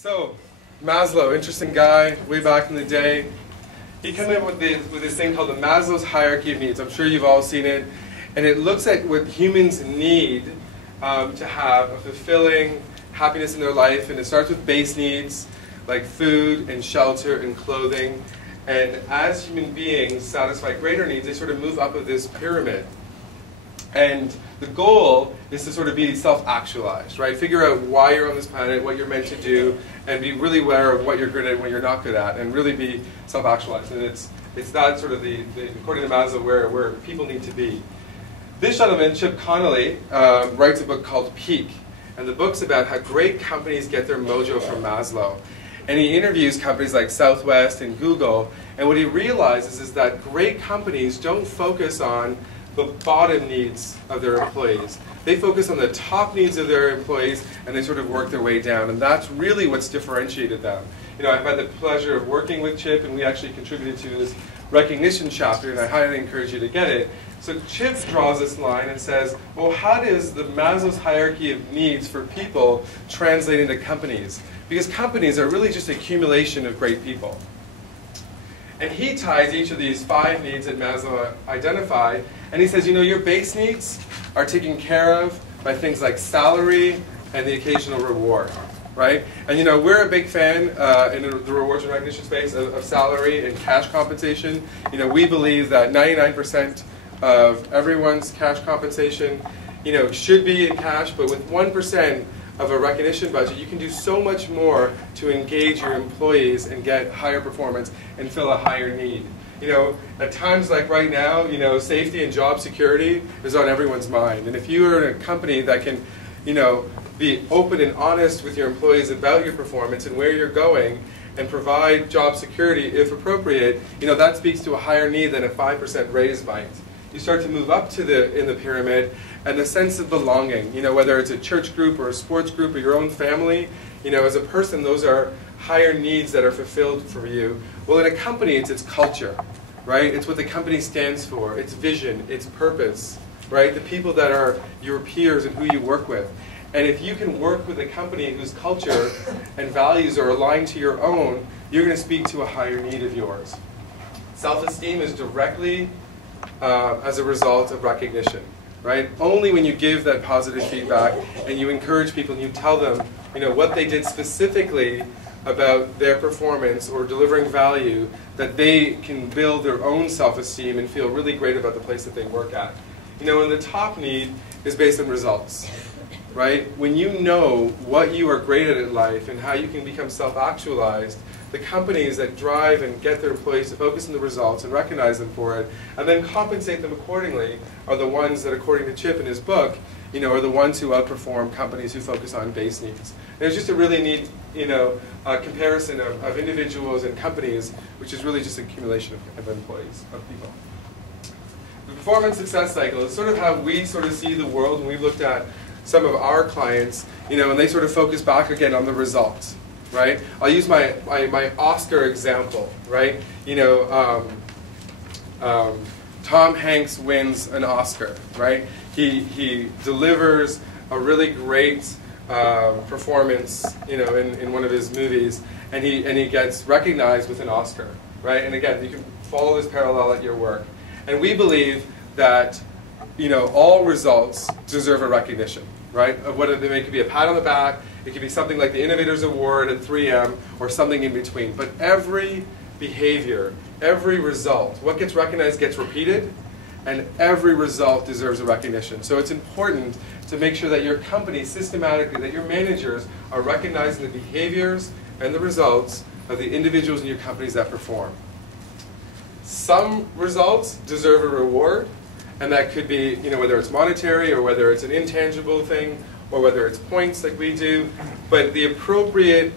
So, Maslow, interesting guy, way back in the day. He came up with this thing called the Maslow's hierarchy of needs. I'm sure you've all seen it. And it looks at what humans need to have a fulfilling happiness in their life. And it starts with base needs, like food and shelter and clothing. And as human beings satisfy greater needs, they sort of move up of this pyramid. And the goal is to sort of be self-actualized, right? Figure out why you're on this planet, what you're meant to do, and be really aware of what you're good at and what you're not good at, and really be self-actualized. And it's that sort of according to Maslow, where people need to be. This gentleman, Chip Connolly, writes a book called Peak. And the book's about how great companies get their mojo from Maslow. And he interviews companies like Southwest and Google, and what he realizes is that great companies don't focus on the bottom needs of their employees. They focus on the top needs of their employees, and they sort of work their way down, and that's really what's differentiated them. You know, I've had the pleasure of working with Chip, and we actually contributed to this recognition chapter, and I highly encourage you to get it. So Chip draws this line and says, well, how does the Maslow's hierarchy of needs for people translate into companies? Because companies are really just an accumulation of great people. And he ties each of these 5 needs that Maslow identified, and he says, you know, your base needs are taken care of by things like salary and the occasional reward, right? And you know, we're a big fan in the rewards and recognition space of salary and cash compensation. You know, we believe that 99% of everyone's cash compensation, you know, should be in cash, but with 1% of a recognition budget, you can do so much more to engage your employees and get higher performance and fill a higher need. You know, at times like right now, you know, safety and job security is on everyone's mind. And if you are in a company that can, you know, be open and honest with your employees about your performance and where you're going and provide job security if appropriate, you know, that speaks to a higher need than a 5% raise might. You start to move up in the pyramid, and the sense of belonging, you know, whether it's a church group or a sports group or your own family, you know, as a person, those are higher needs that are fulfilled for you. Well, in a company, it's its culture, right? It's what the company stands for, its vision, its purpose, right? The people that are your peers and who you work with. And if you can work with a company whose culture and values are aligned to your own, you're going to speak to a higher need of yours. Self-esteem is directly as a result of recognition, right? Only when you give that positive feedback and you encourage people and you tell them, you know, what they did specifically about their performance or delivering value, that they can build their own self-esteem and feel really great about the place that they work at. You know, and the top need is based on results, right? When you know what you are great at in life and how you can become self-actualized, the companies that drive and get their employees to focus on the results and recognize them for it, and then compensate them accordingly, are the ones that, according to Chip in his book, you know, are the ones who outperform companies who focus on base needs. There's just a really neat, you know, comparison of individuals and companies, which is really just an accumulation of employees, of people. The performance success cycle is sort of how we sort of see the world, and we've looked at some of our clients, you know, and they sort of focus back again on the results. Right? I'll use my Oscar example, right? You know, Tom Hanks wins an Oscar, right? He delivers a really great performance, you know, in one of his movies, and he gets recognized with an Oscar, right? And again, you can follow this parallel at your work. And we believe that, you know, all results deserve a recognition, right? Of whether it could be a pat on the back, it could be something like the Innovators Award at 3M, or something in between. But every behavior, every result, what gets recognized gets repeated, and every result deserves a recognition. So it's important to make sure that your company systematically, that your managers are recognizing the behaviors and the results of the individuals in your companies that perform. Some results deserve a reward, and that could be, you know, whether it's monetary or whether it's an intangible thing, or whether it's points like we do, but the appropriate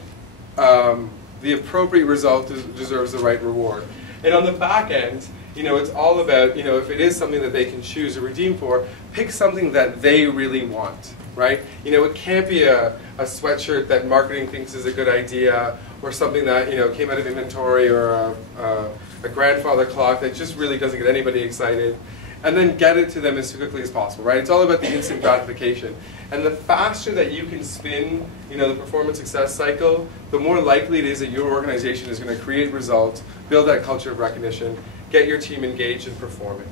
result deserves the right reward. And on the back end, you know, it's all about, you know, if it is something that they can choose or redeem for, pick something that they really want, right? You know, it can't be a sweatshirt that marketing thinks is a good idea, or something that, you know, came out of inventory, or a grandfather clock that just really doesn't get anybody excited. and then get it to them as quickly as possible, right? It's all about the instant gratification. And the faster that you can spin, the performance success cycle, the more likely it is that your organization is going to create results, build that culture of recognition, get your team engaged and performing.